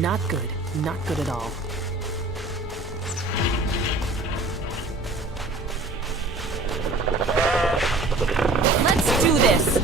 Not good. Not good at all. Let's do this!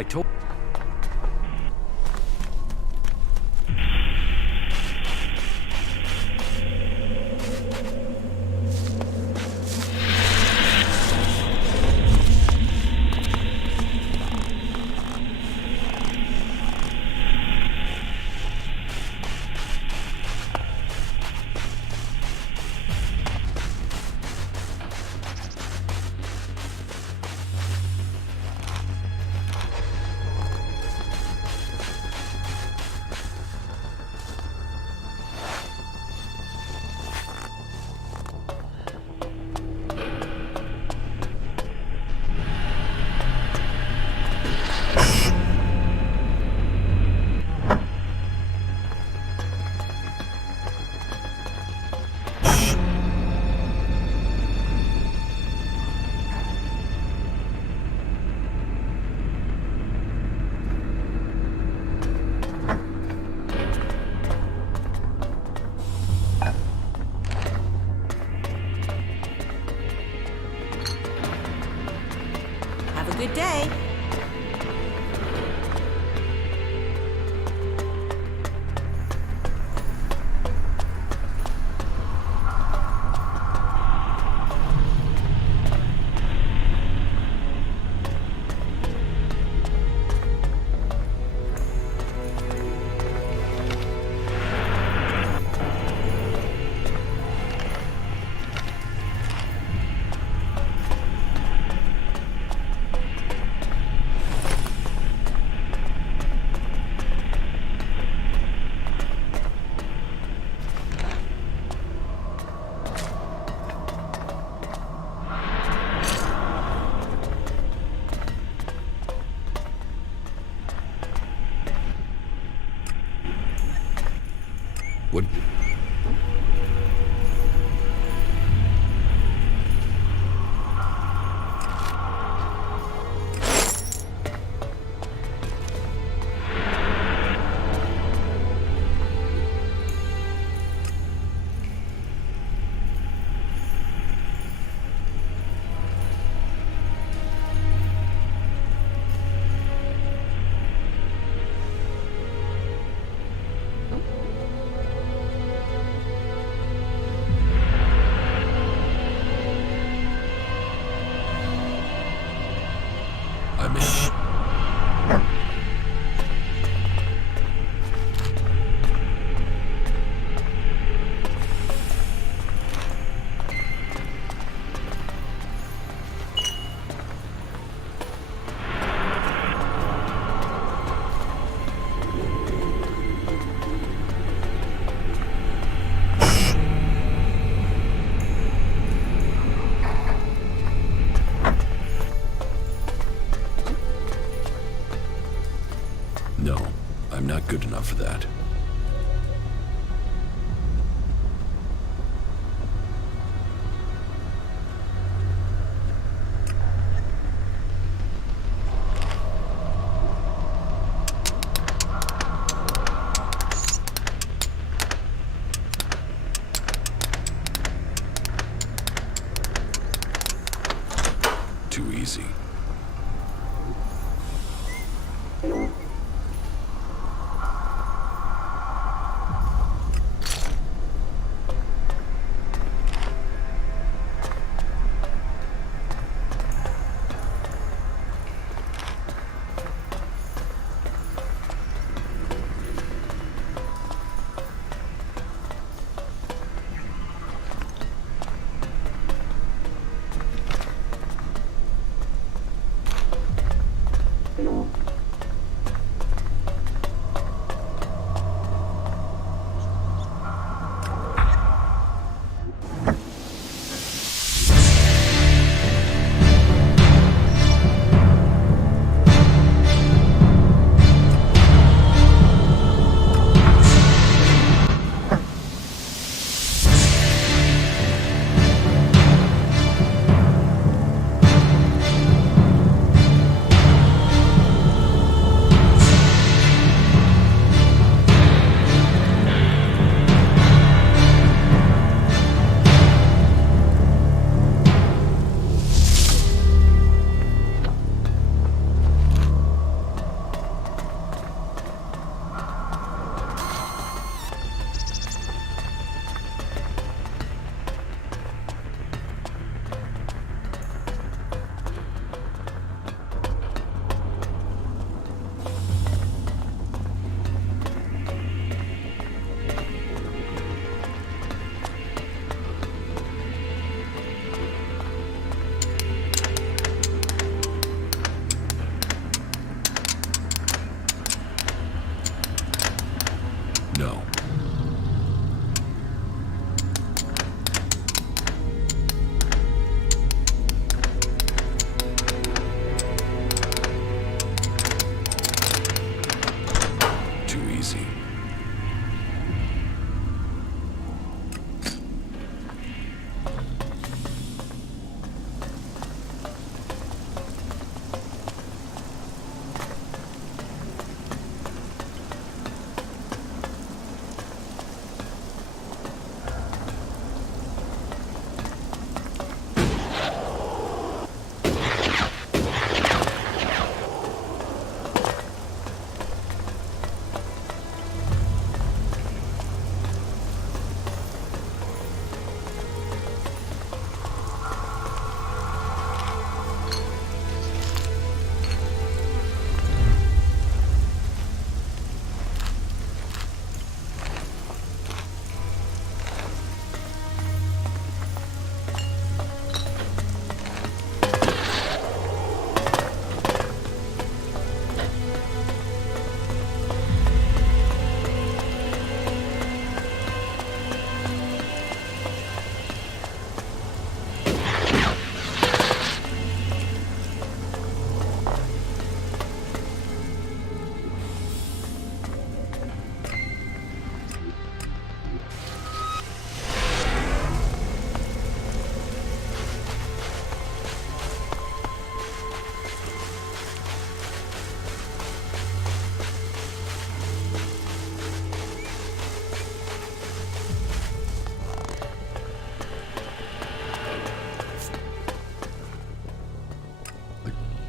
I told... What? I'm in. No, I'm not good enough for that. Too easy. No. Too easy.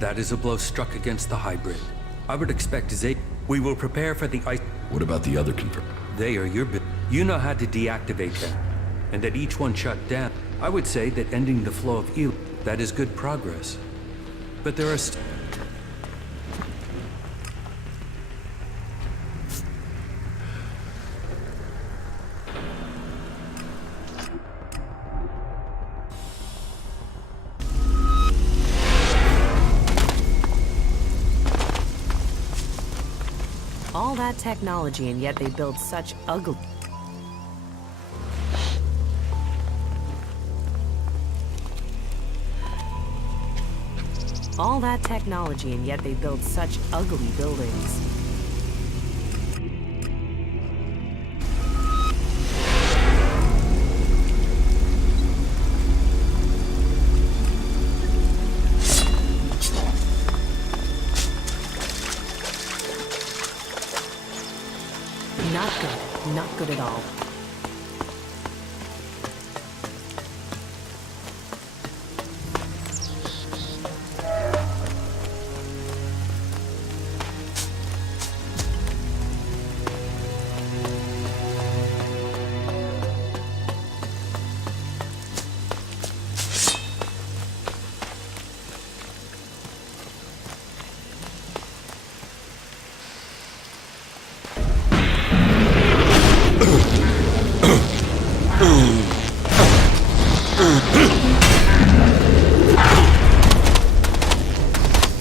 That is a blow struck against the hybrid. I would expect We will prepare for the ice. What about the other convert? They are your You know how to deactivate them, and that each one shut down. I would say that ending the flow of that is good progress. But there are All that technology, and yet they build such ugly... All that technology, and yet they build such ugly buildings. Not good. Not good at all.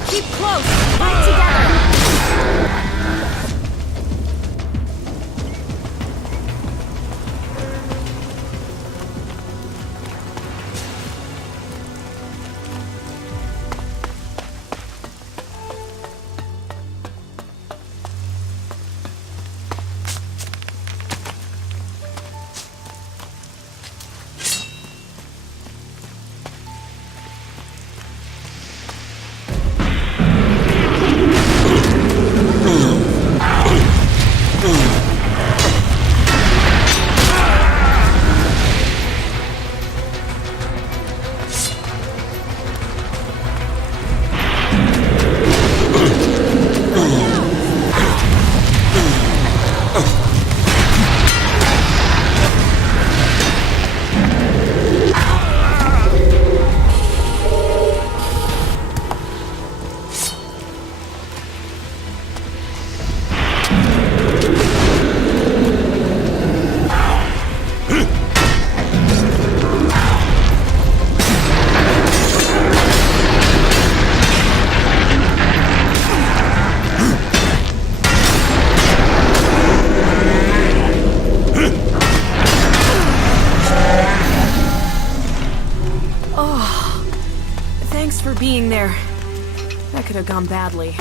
Keep close! Fight together! Thanks for being there. That could have gone badly.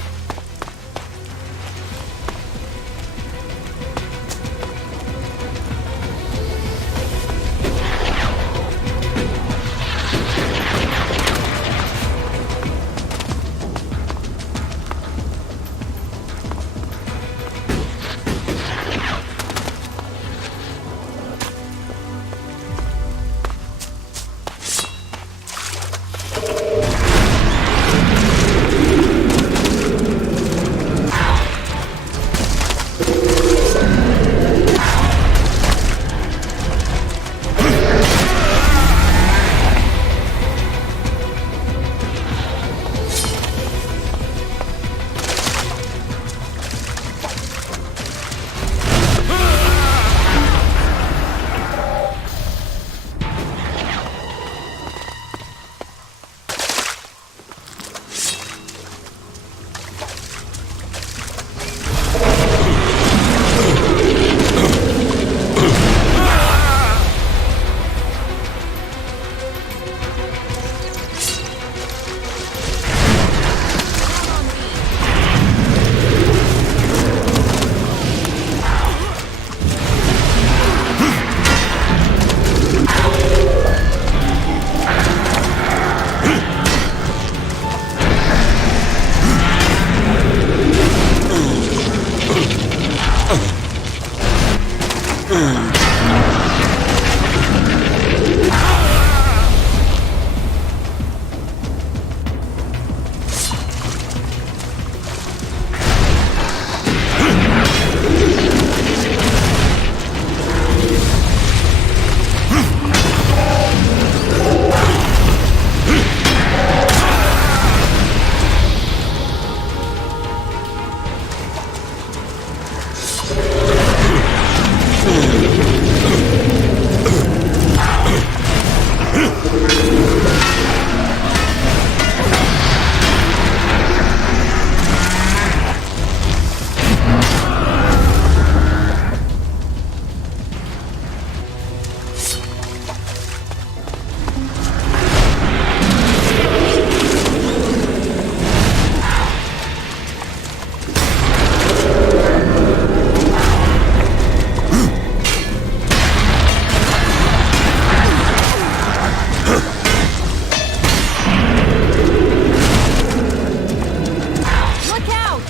Look out!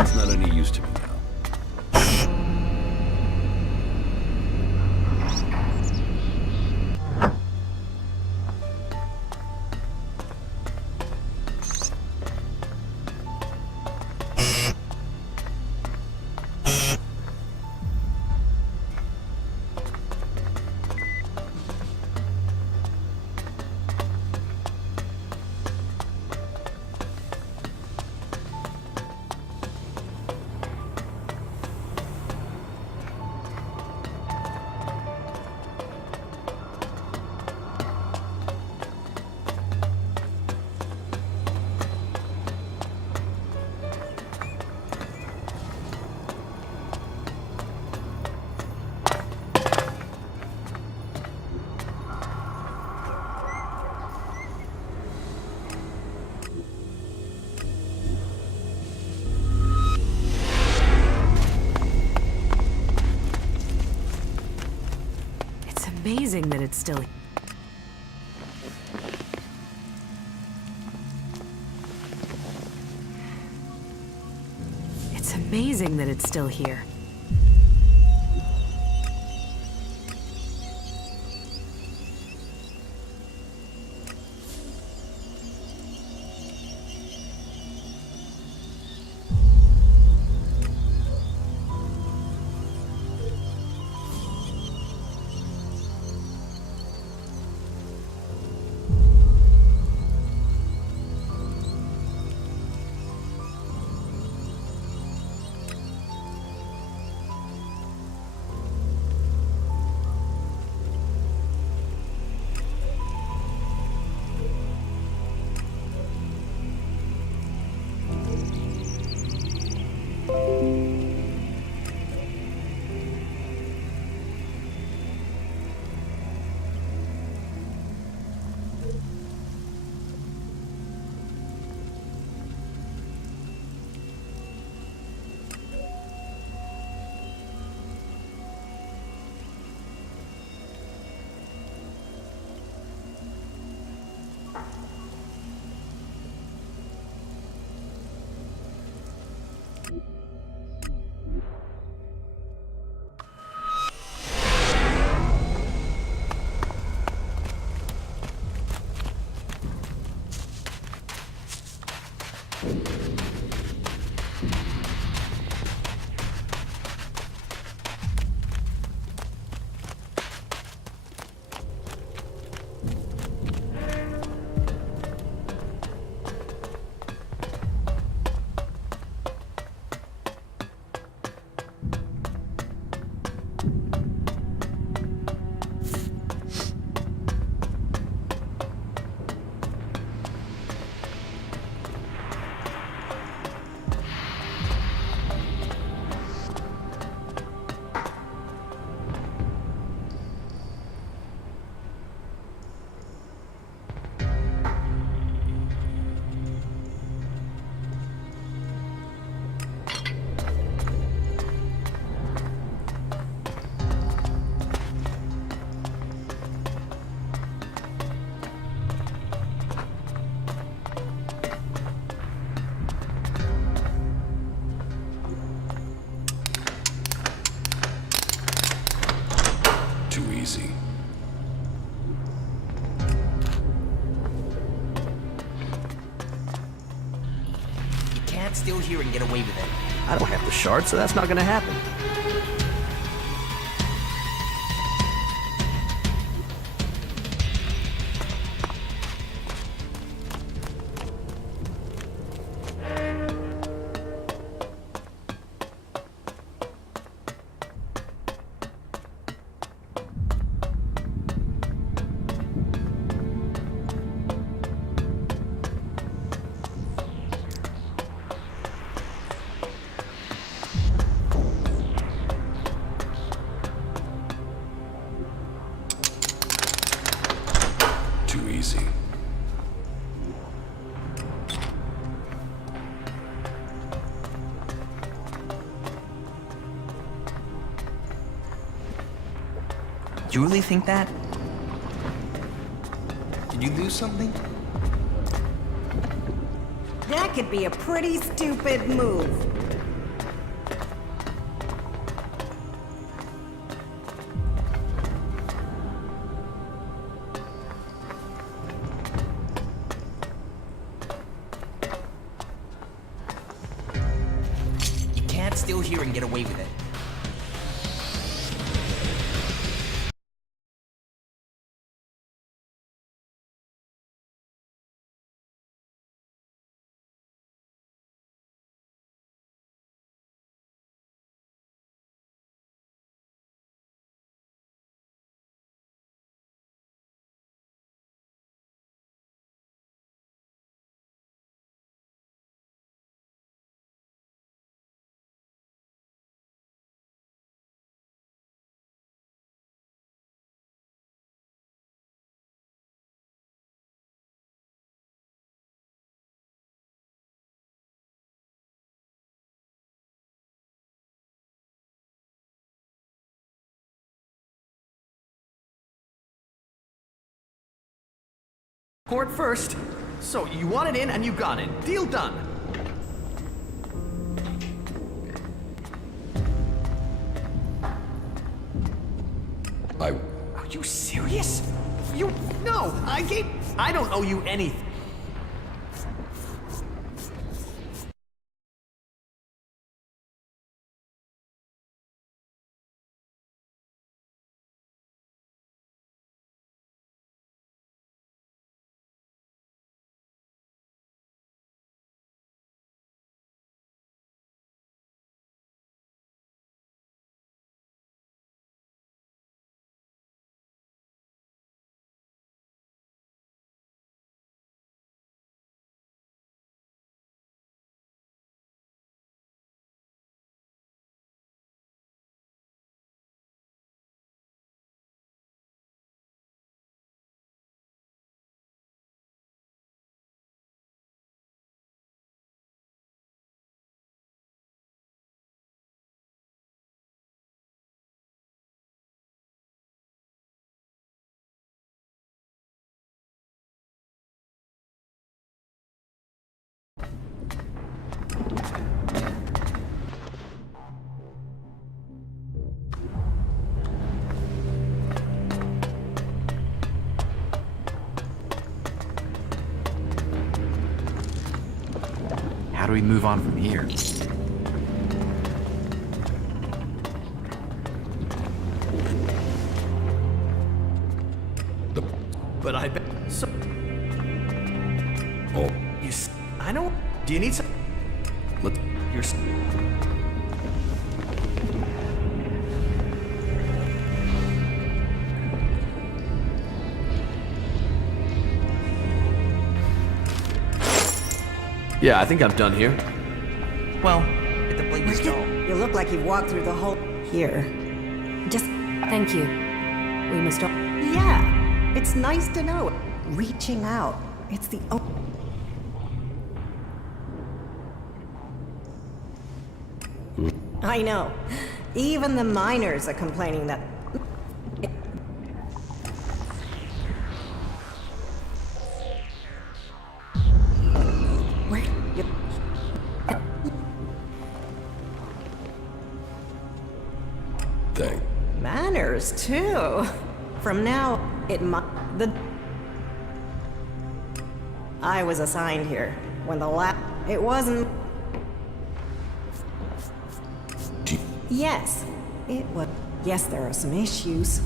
It's not any use to me now. Amazing that it's still. It's amazing that it's still here. can't steal here and get away with it. I don't have the shard, so that's not gonna happen. Too easy. You really think that? Did you lose something? That could be a pretty stupid move. You can't steal here and get away with it. Court first. So, you wanted in and you got in. Deal done. Are you serious? No, I don't owe you anything. How do we move on from here? But I bet so. Oh, I know. Do you need some? You're. Yeah, I think I'm done here. Well, hit the blade stall. You look like you've walked through the whole... Here. Just... Thank you. We must all... Yeah. It's nice to know. Reaching out. It's the... I know. Even the miners are complaining that... Where... You... thank. Manners, too. From now, it might... I was assigned here. When the It wasn't... Yes, it was. Yes, there are some issues.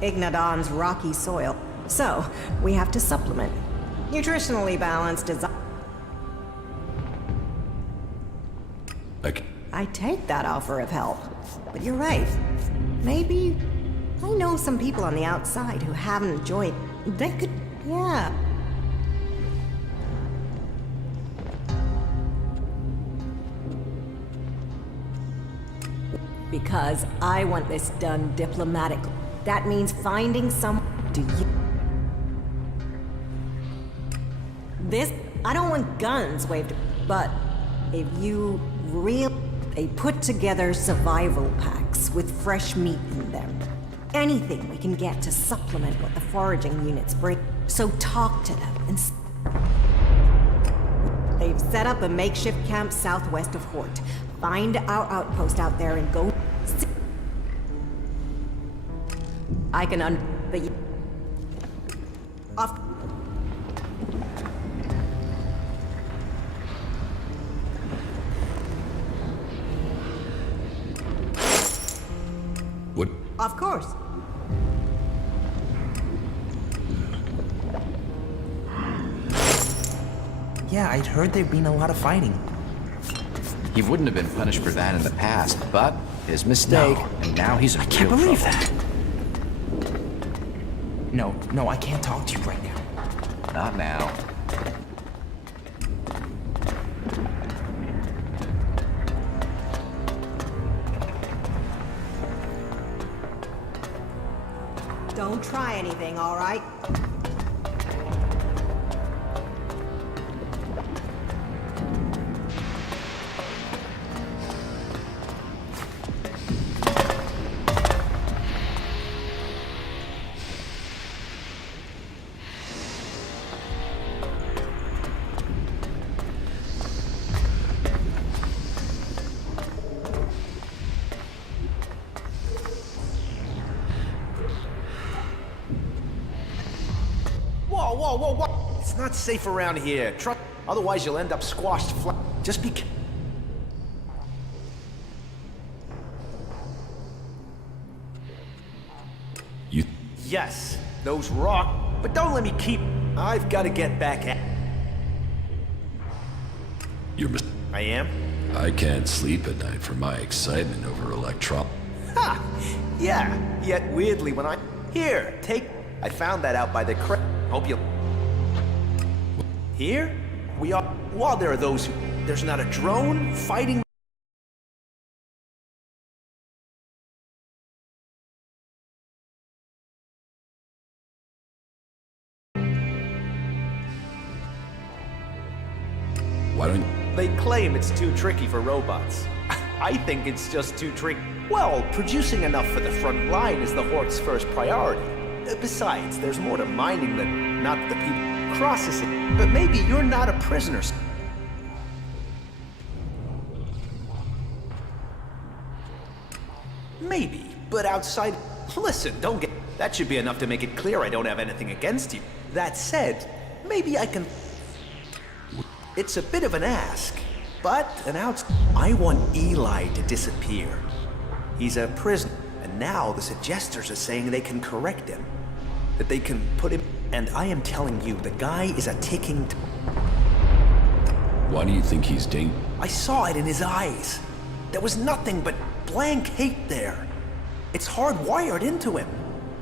Ignadon's rocky soil. So, we have to supplement. Nutritionally balanced is... I take that offer of help. But you're right. Maybe... I know some people on the outside who haven't enjoyed... They could... yeah. Because I want this done diplomatically. That means finding some... Do you... This... I don't want guns waved... But if you they put together survival packs with fresh meat in them. Anything we can get to supplement what the foraging units bring. So talk to them and... They've set up a makeshift camp southwest of Hort. Find our outpost out there and go... I can but off... What? Of course. Yeah, I'd heard there'd been a lot of fighting. He wouldn't have been punished for that in the past, but his mistake, and now he's in I can't real believe trouble. that. No, I can't talk to you right now. Not now. Don't try anything, all right? Whoa. It's not safe around here. Otherwise you'll end up squashed flat. Just be... You... Yes, those rock... But don't let me keep... I've got to get back at... You're I am? I can't sleep at night for my excitement over electron... Ha! Yeah, yet weirdly when I... Here, take... I found that out by the Hope you... Here? We are... While there are those who... There's not a drone fighting... Why don't... They claim it's too tricky for robots. I think it's just too tricky. Well, producing enough for the front line is the Hort's first priority. Besides, there's more to mining than not the people processing. But maybe you're not a prisoner. Maybe, but outside... Listen, don't get... That should be enough to make it clear I don't have anything against you. That said, maybe I can... It's a bit of an ask, but I want Eli to disappear. He's a prisoner, and now the suggesters are saying they can correct him. That they can put him... And I am telling you, the guy is a ticking... Why do you think he's I saw it in his eyes. There was nothing but blank hate there. It's hardwired into him.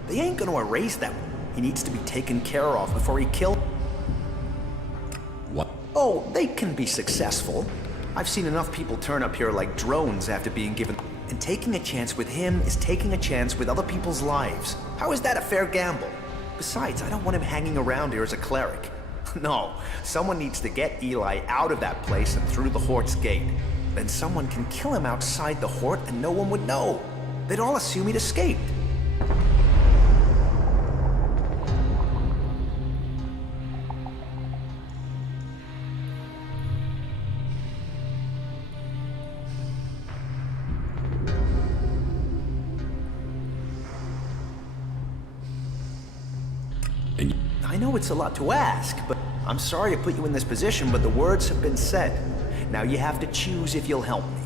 They ain't gonna erase that. He needs to be taken care of before he kills... What? Oh, they can be successful. I've seen enough people turn up here like drones after being given... And taking a chance with him is taking a chance with other people's lives. How is that a fair gamble? Besides, I don't want him hanging around here as a cleric. No, someone needs to get Eli out of that place and through the Hort's gate. Then someone can kill him outside the Hort and no one would know. They'd all assume he'd escaped. And I know it's a lot to ask, but I'm sorry to put you in this position, but the words have been said. Now you have to choose if you'll help me.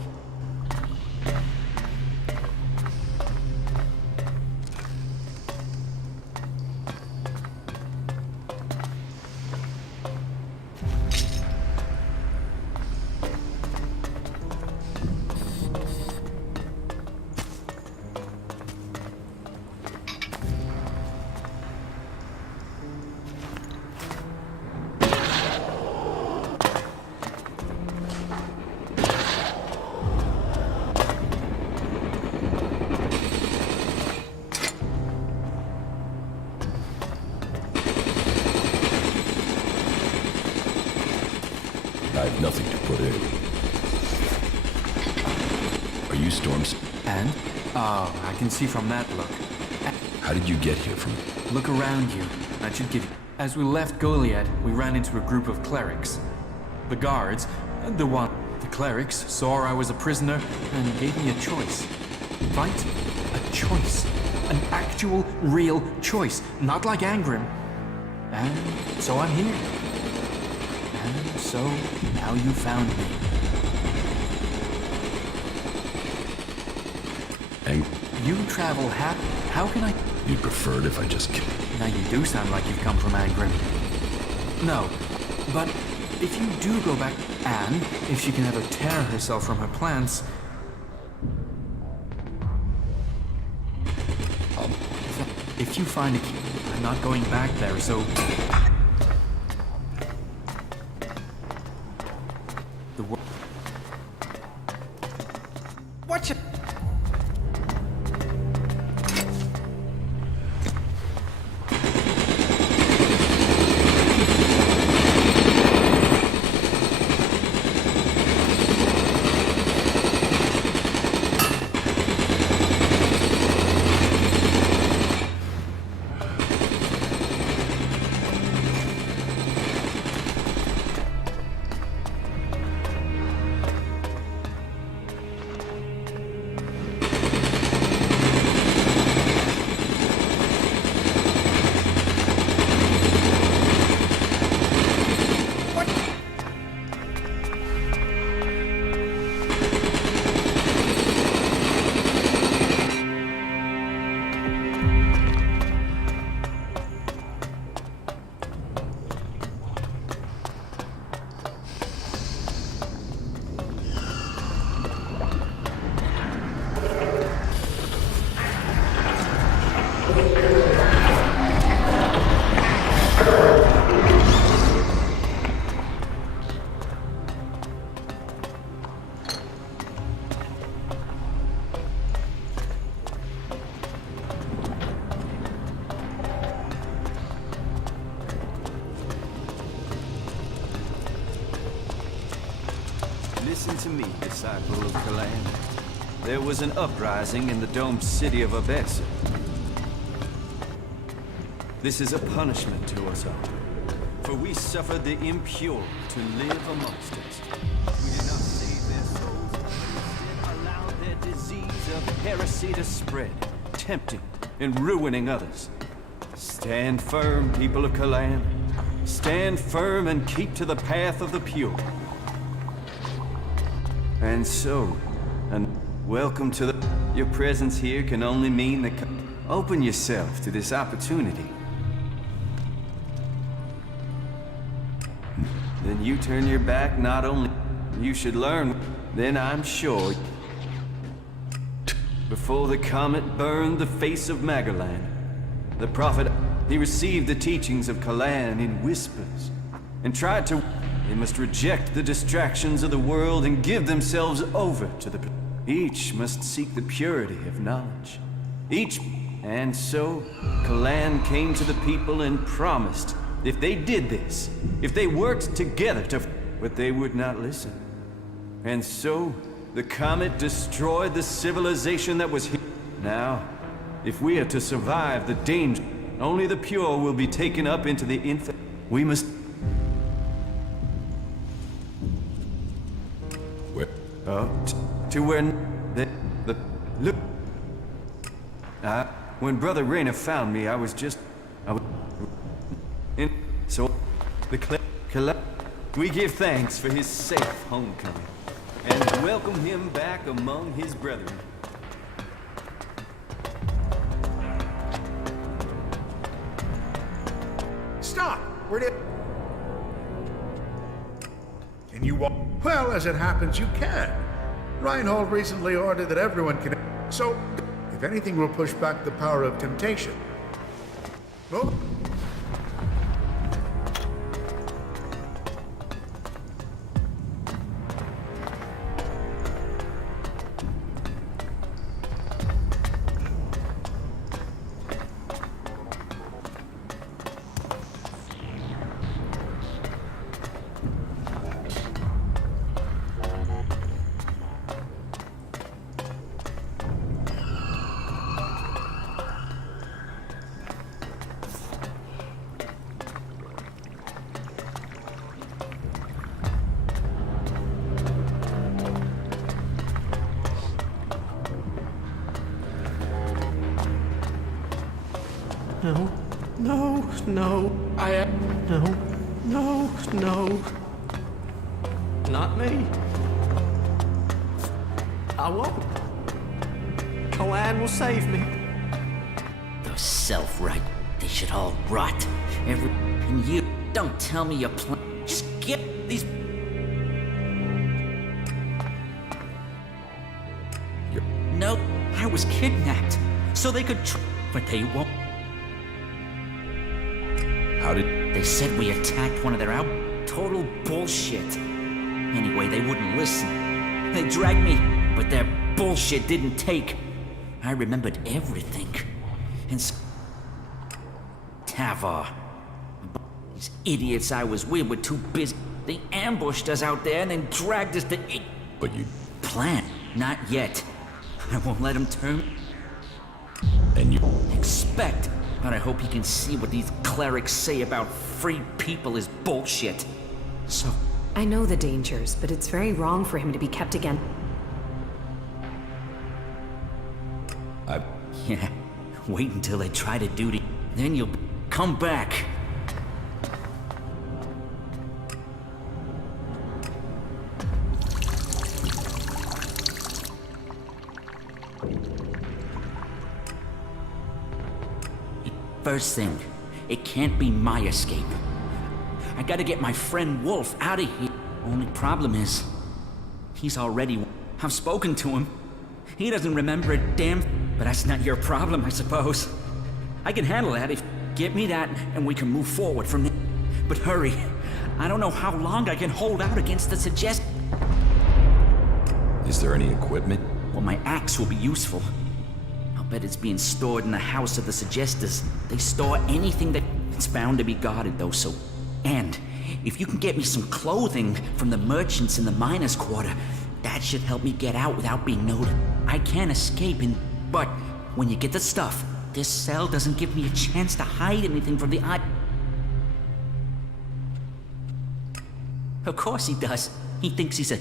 I have nothing to put in. Are you Storms? And? Oh, I can see from that look. How did you get here from... Look around you. That should give you... As we left Goliad, we ran into a group of clerics. The guards, the clerics, saw I was a prisoner and gave me a choice. Right? A choice. An actual, real choice. Not like Angrim. And so I'm here. And so, now you found me. And You travel how can I... you'd prefer it if I just killed... Now you do sound like you've come from Angrim. No, but if you do go back, and if she can ever tear herself from her plants... If you find a key, I'm not going back there, so... Watch it! Listen to me, disciple of Kalan. There was an uprising in the domed city of Abessa. This is a punishment to us all, for we suffered the impure to live amongst us. We did not save their souls, but instead allowed their disease of heresy to spread, tempting and ruining others. Stand firm, people of Kalan. Stand firm and keep to the path of the pure. And so, and welcome to the... Your presence here can only mean that... Open yourself to this opportunity. Then you turn your back, not only... You should learn, then I'm sure... Before the comet burned the face of Magalan, the prophet, he received the teachings of Kalan in whispers, and tried to... They must reject the distractions of the world and give themselves over to the... Each must seek the purity of knowledge. Each... And so, Kalan came to the people and promised, if they did this, if they worked together to... But they would not listen. And so, the comet destroyed the civilization that was here. Now, if we are to survive the danger, only the pure will be taken up into the infinite. We must... Where? To where the look. When Brother Rayner found me, I was just... And so, we give thanks for his safe homecoming, and welcome him back among his brethren. Stop! Where did... Can you walk? Well, as it happens, you can. Reinhold recently ordered that everyone can... So, if anything will push back the power of temptation. Well... No, no, no, no, no, no. Not me. I won't. Kalan will save me. Those self-right, they should all rot. And you, don't tell me your plan. Just get these... No, I was kidnapped, so they could but they won't. How did... They said we attacked one of their out... Total bullshit. Anyway, they wouldn't listen. They dragged me, but their bullshit didn't take. I remembered everything. And Tavar. These idiots I was with were too busy. They ambushed us out there and then dragged us to... But you... Plan? Not yet. I won't let him turn... And you... Expect. But I hope he can see what these clerics say about free people is bullshit. So... I know the dangers, but it's very wrong for him to be kept again. Yeah, wait until they try to do it. Then you'll come back. First thing, it can't be my escape. I gotta get my friend Wolf out of here. Only problem is, he's already... I've spoken to him. He doesn't remember a damn... But that's not your problem, I suppose. I can handle that if... Get me that, and we can move forward from there. But hurry. I don't know how long I can hold out against the suggest... Is there any equipment? Well, my axe will be useful. I'll bet it's being stored in the house of the Suggesters. They store anything that... It's bound to be guarded, though, so... And, if you can get me some clothing from the merchants in the miners' quarter, that should help me get out without being noted. I can't escape in... But, when you get the stuff, this cell doesn't give me a chance to hide anything from the eye... Of course he does. He thinks he's a...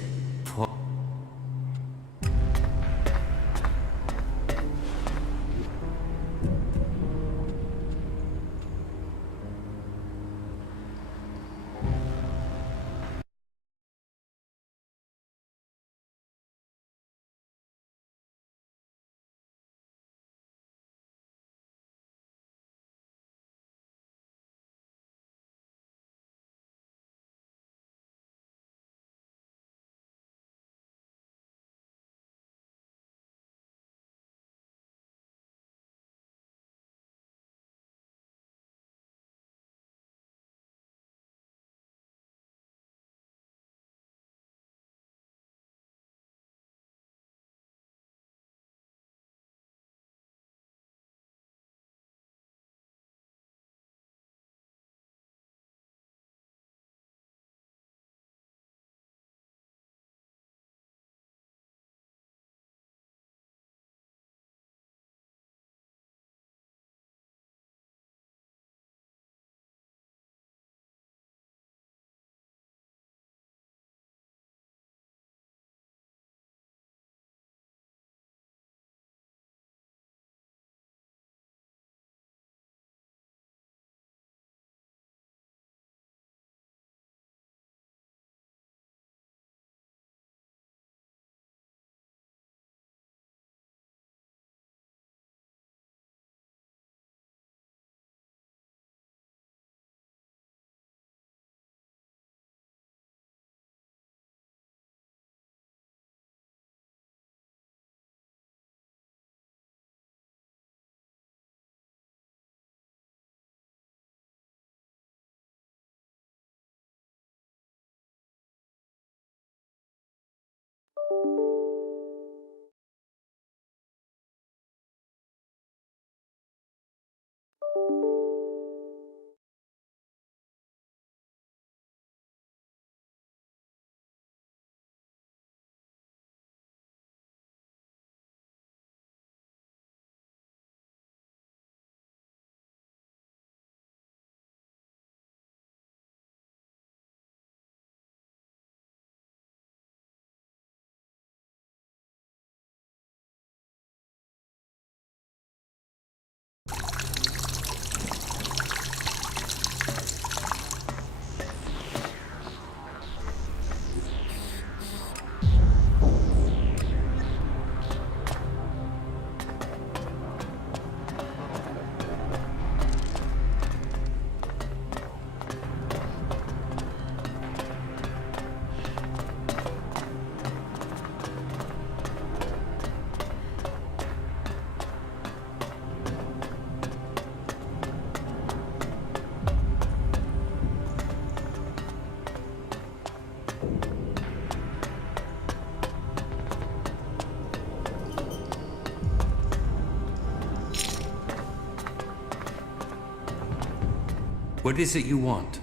What is it you want?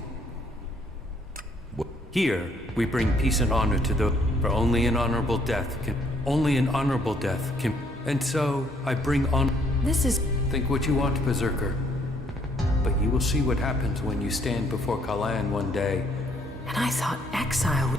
Here, we bring peace and honor to those, for only an honorable death can, and so I bring on. This is... Think what you want, Berserker. But you will see what happens when you stand before Kalan one day. And I thought exile...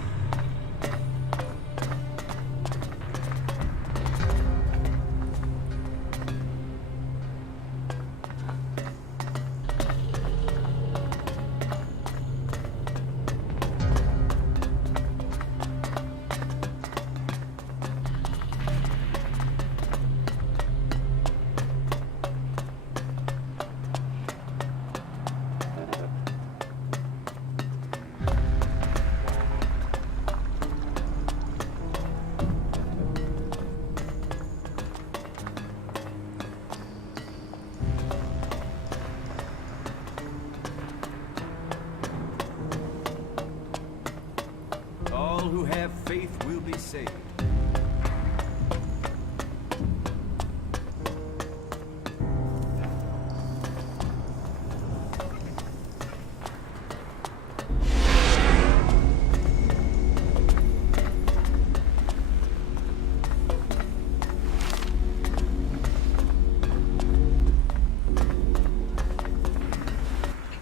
All who have faith will be saved.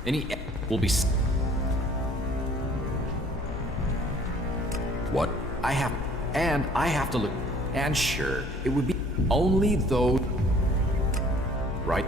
Any will be. What? I have to look. And sure, it would be only those. Right?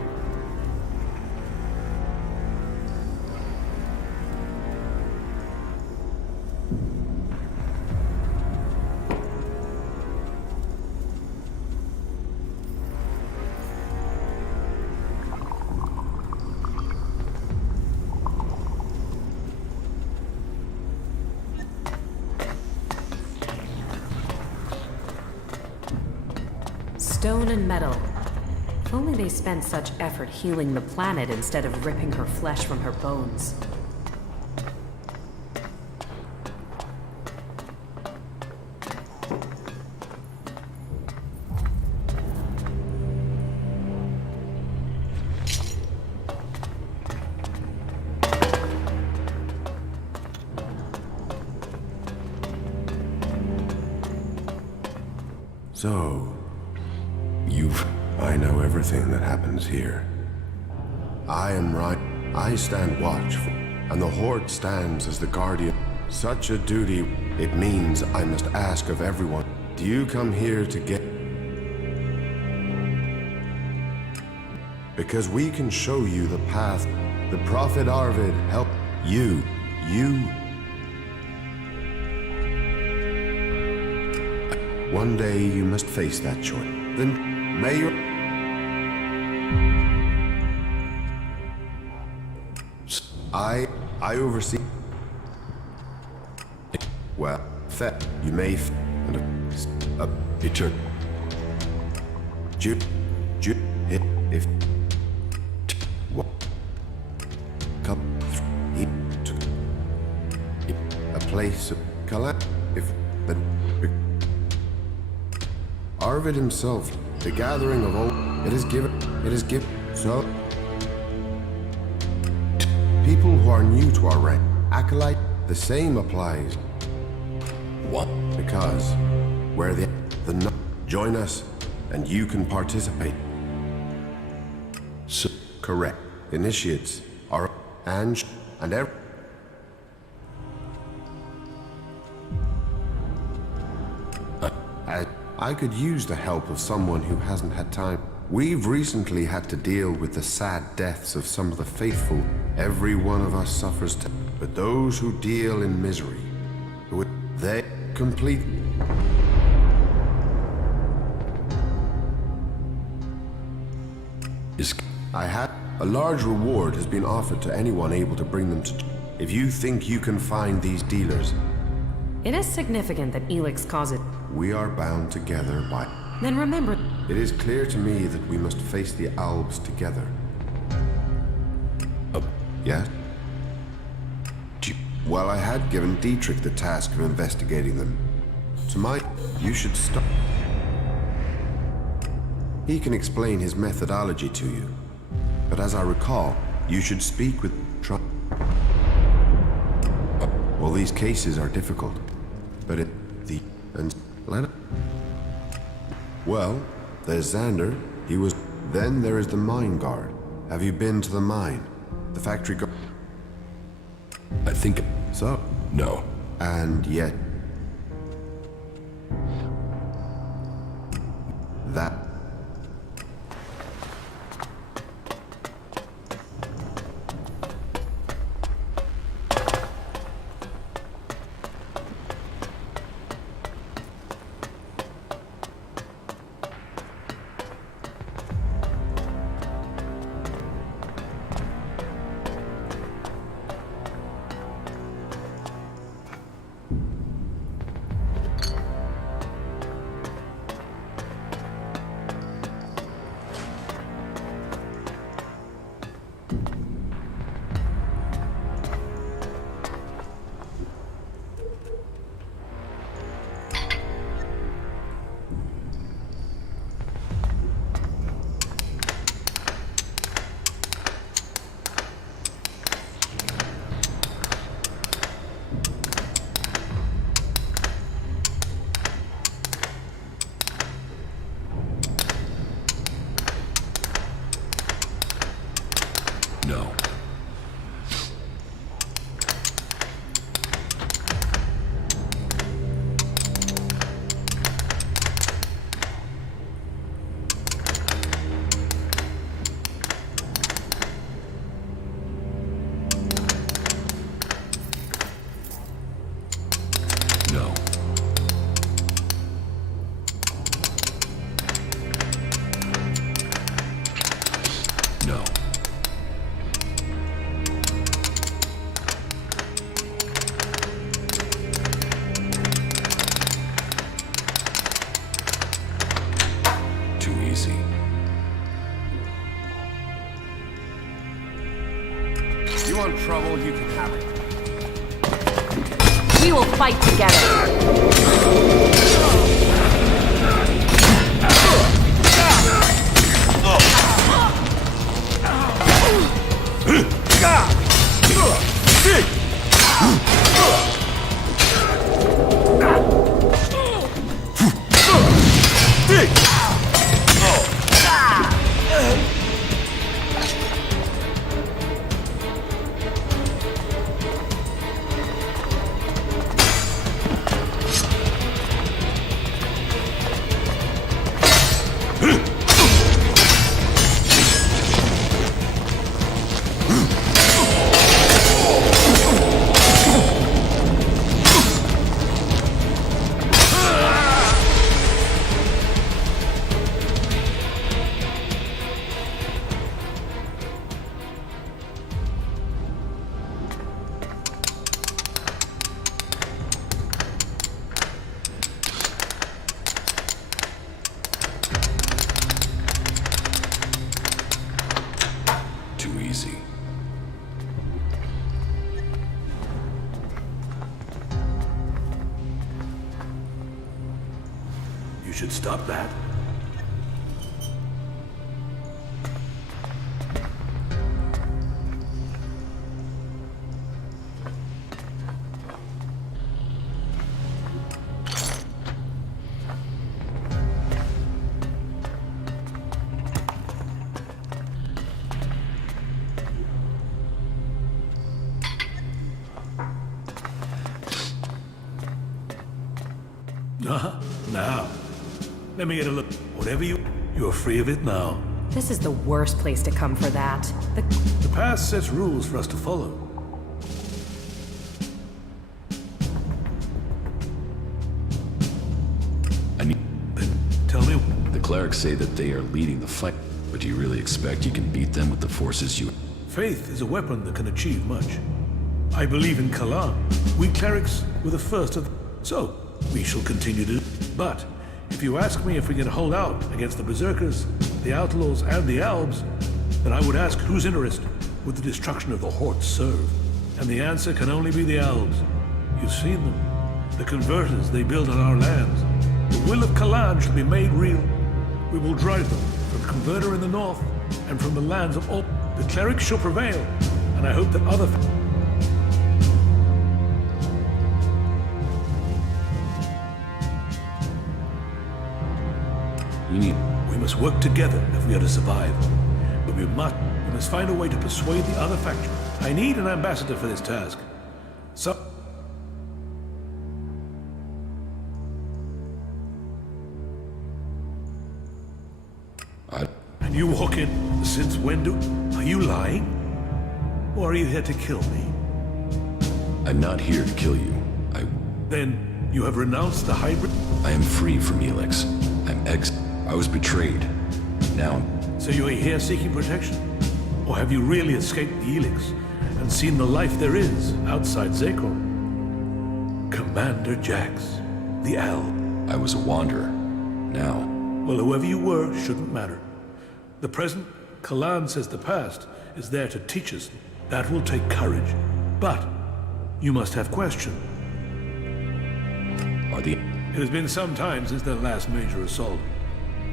Stone and metal. If only they spent such effort healing the planet instead of ripping her flesh from her bones. So, I know everything that happens here. I am right. I stand watch for, and the Horde stands as the guardian. Such a duty, it means I must ask of everyone. Do you come here to get... Because we can show you the path. The Prophet Arvid help you. One day you must face that choice. Then may your... I oversee... Well, that you may and a bitter... if... What? A place of color if the... Arvid himself, the gathering of all, it is given, so... People who are new to our rank, acolyte, the same applies. What? Because, where the join us, and you can participate. So, correct. Initiates are, and every... I could use the help of someone who hasn't had time. We've recently had to deal with the sad deaths of some of the faithful. Every one of us suffers, but those who deal in misery, they complete. I had a large reward has been offered to anyone able to bring them to. If you think you can find these dealers, It is significant that Elix caused it. we are bound together by. Then remember, It is clear to me that we must face the Albs together. Yes? Well, I had given Dietrich the task of investigating them. You should stop. He can explain his methodology to you. But as I recall, you should speak with... Well, these cases are difficult. But Well, there's Xander. He was... Then there is the mine guard. Have you been to the mine? The factory guard? I think... So? No. And yet... That... No. No. No. Too easy. You want trouble, you can have it. we will fight together. Too easy. should stop that. Now, let me get a look. Whatever you're free of it now. This is the worst place to come for that. The past sets rules for us to follow. Then tell me. The clerics say that they are leading the fight, but do you really expect you can beat them with the forces you... Faith is a weapon that can achieve much. I believe in Kalan. We clerics were the first of... So, we shall continue to... But, if you ask me if we can hold out against the Berserkers, the Outlaws, and the Albs, then I would ask whose interest would the destruction of the Horde serve? And the answer can only be the Albs. You've seen them. The converters they build on our lands. The will of Kalan shall be made real. We will drive them from Converter in the north, and from the lands of all. The clerics shall prevail, and I hope that other... We must work together if we are to survive. But we must find a way to persuade the other faction. I need an ambassador for this task. So... And you walk in, since when do... Are you lying? Or are you here to kill me? I'm not here to kill you. Then, you have renounced the hybrid... I am free from Elix. I was betrayed. Now... So you are here seeking protection? Or have you really escaped the Elix and seen the life there is outside Zakor? Commander Jax, the Owl. I was a wanderer. Now... Well, whoever you were shouldn't matter. The present, Kalan says the past, is there to teach us. That will take courage. But you must have question. It has been some time since their last major assault.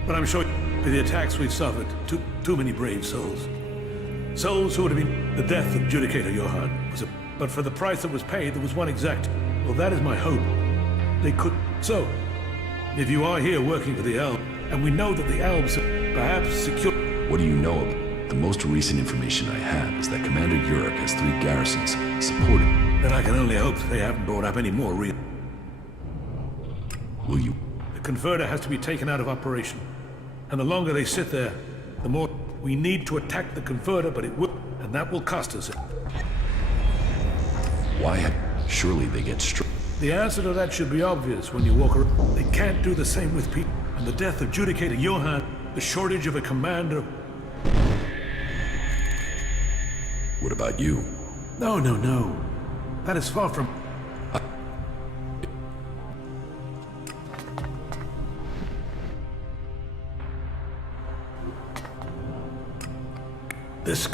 But I'm sure for the attacks we've suffered, too many brave souls. Souls who would have been the death of Judicator Johann. But for the price that was paid, there was one exact. Well, that is my hope. They could... So, if you are here working for the Elves, and we know that the Elves perhaps secure... What do you know of it? The most recent information I have is that Commander Uruk has 3 garrisons supported. Then I can only hope they haven't brought up any more real... Will you? The converter has to be taken out of operation. And the longer they sit there, the more we need to attack the converter, but it will, and that will cost us. Why? Surely they get struck. The answer to that should be obvious when you walk around. They can't do the same with people. And the death of Judicator Johann, the shortage of a commander. What about you? No. That is far from... This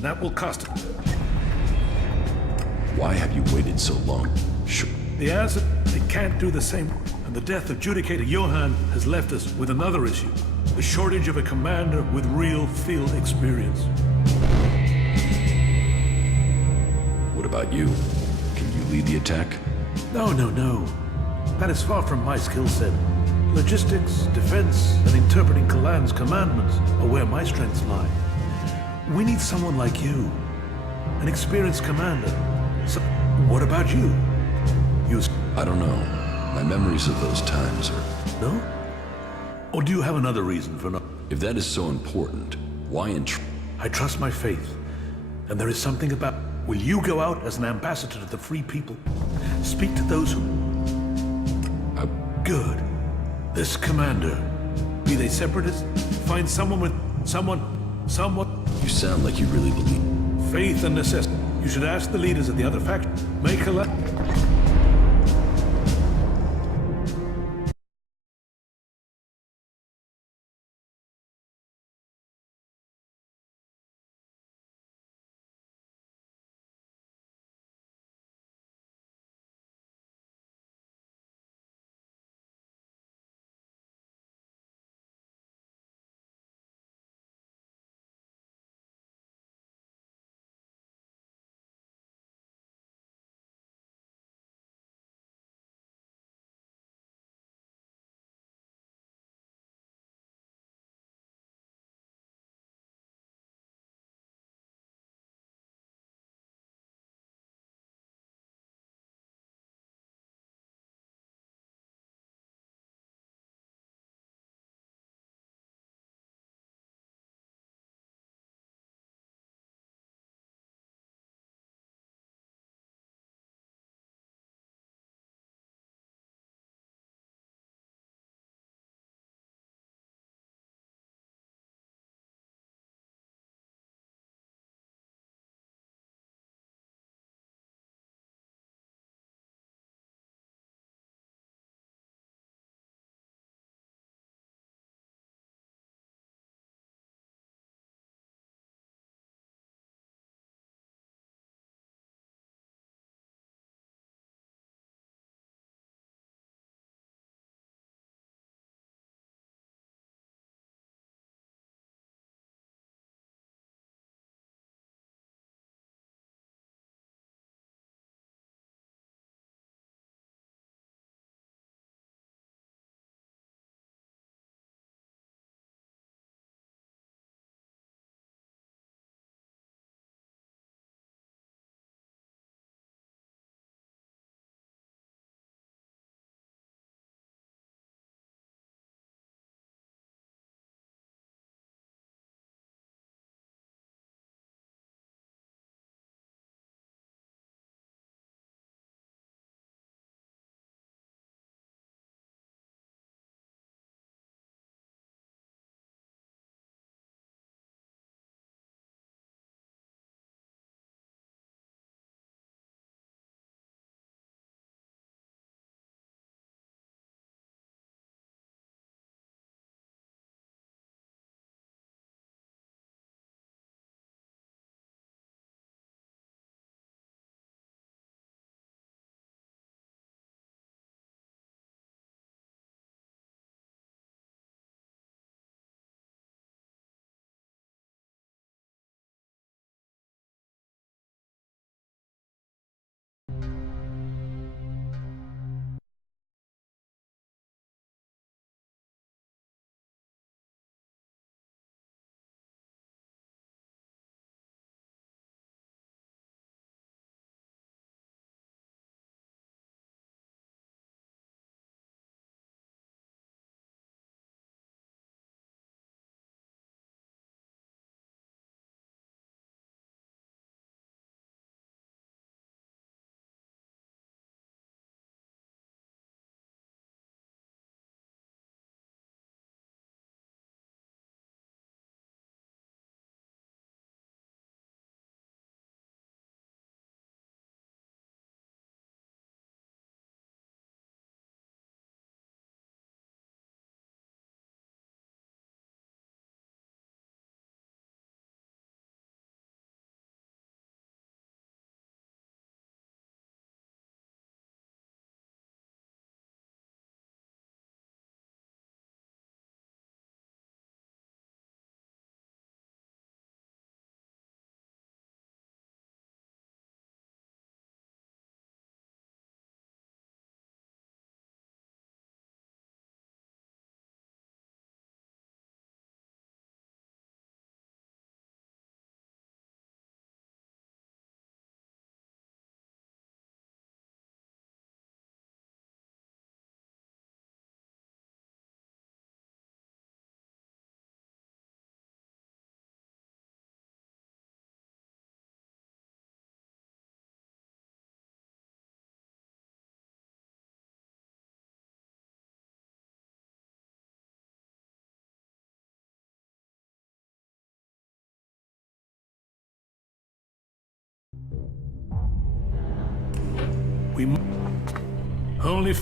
that will cost it. Why have you waited so long? Sure. The answer, they can't do the same. And the death of Judicator Johann has left us with another issue. The shortage of a commander with real field experience. What about you? Can you lead the attack? No. That is far from my skill set. Logistics, defense, and interpreting Kalan's commandments are where my strengths lie. We need someone like you. An experienced commander. So, what about you? I don't know. My memories of those times are... No? Or do you have another reason for not? If that is so important, why I trust my faith, and there is something about... Will you go out as an ambassador to the free people? Speak to those who... Good. This commander, be they separatists, find someone with... someone... You sound like you really believe... Faith and necessity. You should ask the leaders of the other faction. Make a... Only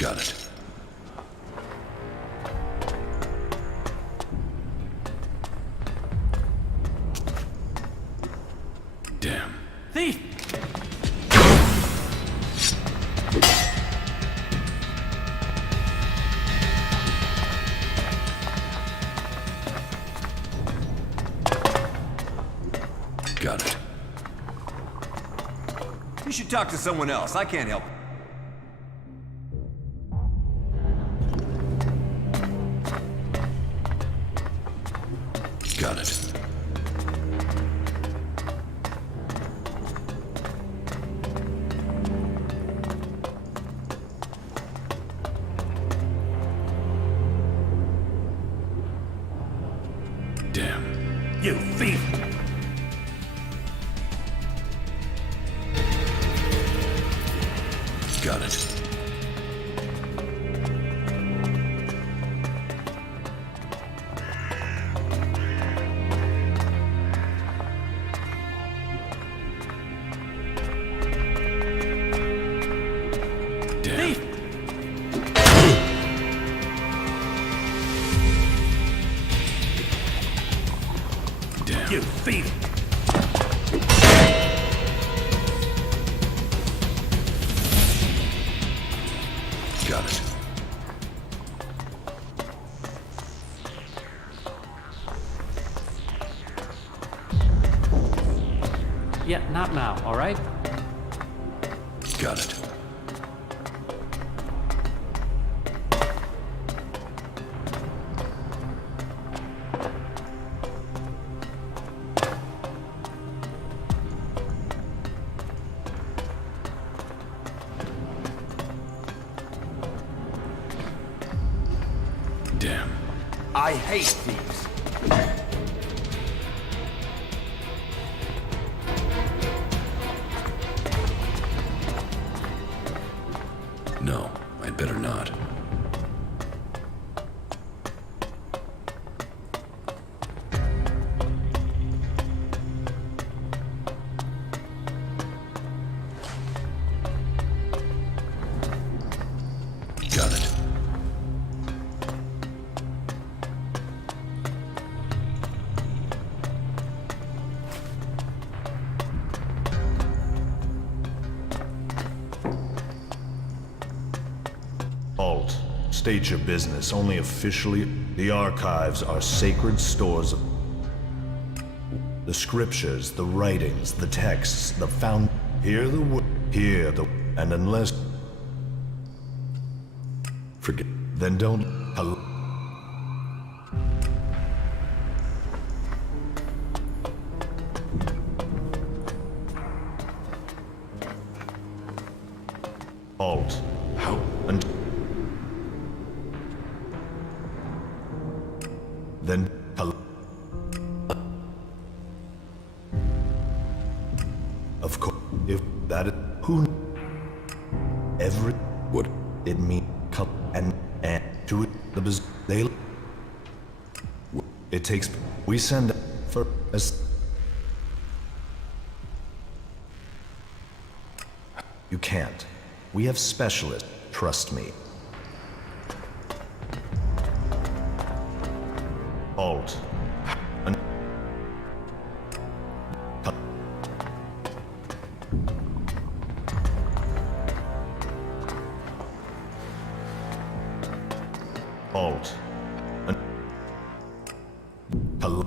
Got it. Damn. Thief! Got it. You should talk to someone else. I can't help. Got it. Damn. You thief! Got it. Damn. You thief! Got it. Yeah, not now, all right? Got it. Damn. I hate thieves. No, I'd better not. Got it. Halt. State your business. Only officially. The archives are sacred stores of... The scriptures, the writings, the texts, the found... Hear the word. Hear the... And unless... Forget. Then don't... Halt. How? And... Then... Of course, if that is... Who... Every... What? It means... And to it, the biz... They... It takes... We send... For... As... You can't. We have specialists. Trust me. Halt. And... Halt. And... Hello.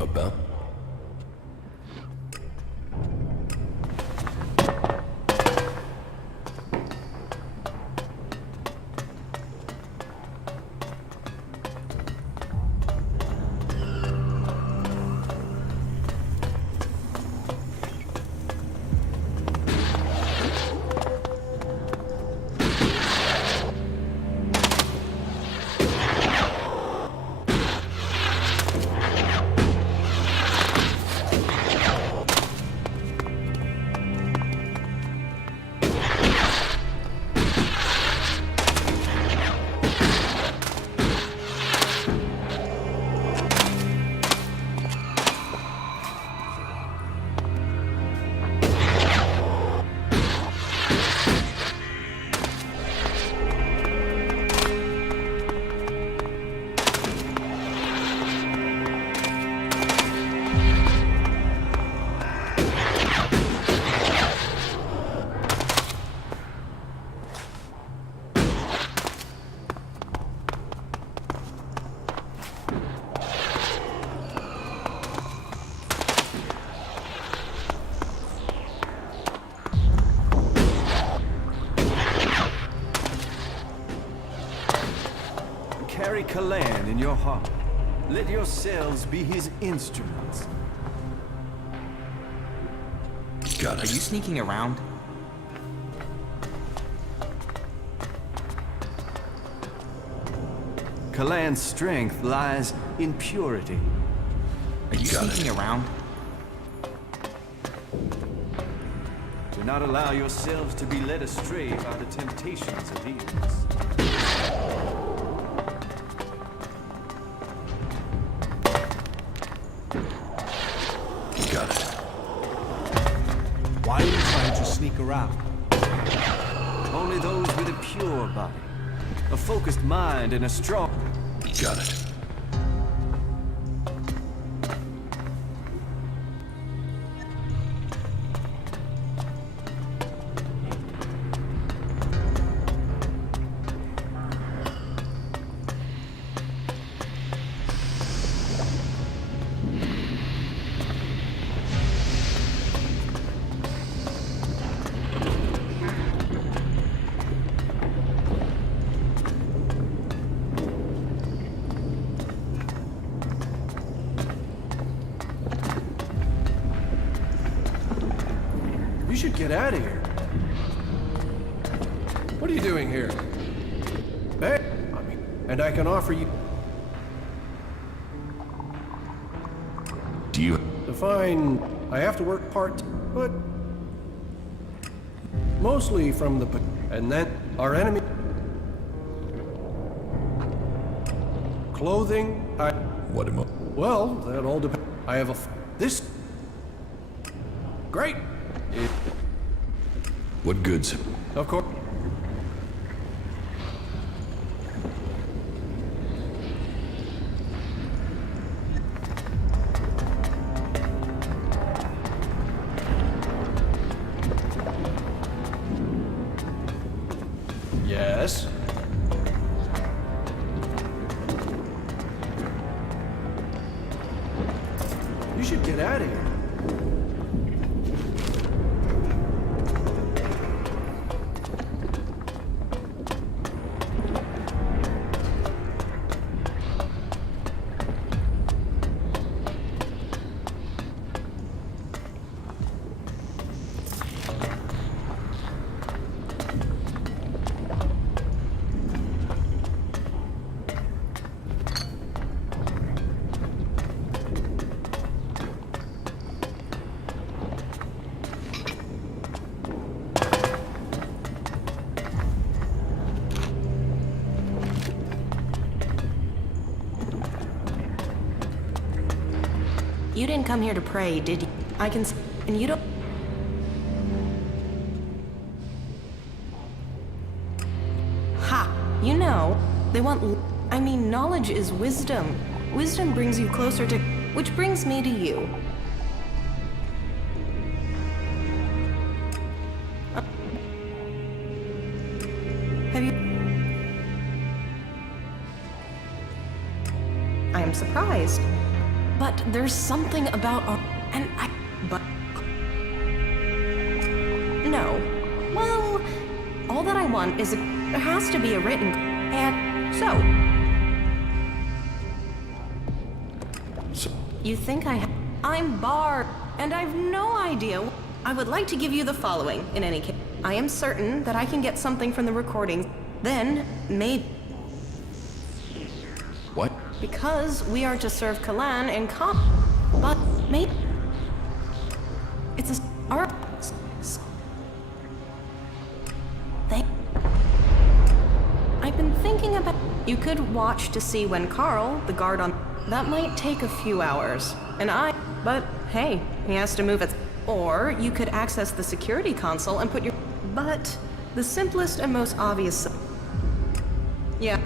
About? Carry Kalan in your heart. Let yourselves be his instruments. Got it. Are you sneaking around? Kalan's strength lies in purity. Are you sneaking around? Do not allow yourselves to be led astray by the temptations of evils. trying to sneak around. Only those with a pure body, a focused mind, and a strong... Got it. You should get out of here. What are you doing here? Hey, and I can offer you... Do you... Fine, I have to work part, but... mostly from the... And then our enemy... Clothing, What am I... Well, that all depends. I have a... This... Great! What goods? Of course. Yes? You should get out of here. You didn't come here to pray, did you? I can... And you don't... Ha! You know, they want... I mean, knowledge is wisdom. Wisdom brings you closer to... Which brings me to you. Have you... I am surprised. But there's something about our... And I... But... No. Well... All that I want is a... There has to be a written... And... So... You think I'm barred, and I've no idea... I would like to give you the following, in any case. I am certain that I can get something from the recordings. Then, maybe... What? Because we are to serve Kalan and but maybe it's a thing. I've been thinking about. You could watch to see when Carl, the guard on, that might take a few hours, but hey, he has to move it. Or you could access the security console and put your. But the simplest and most obvious. Yeah.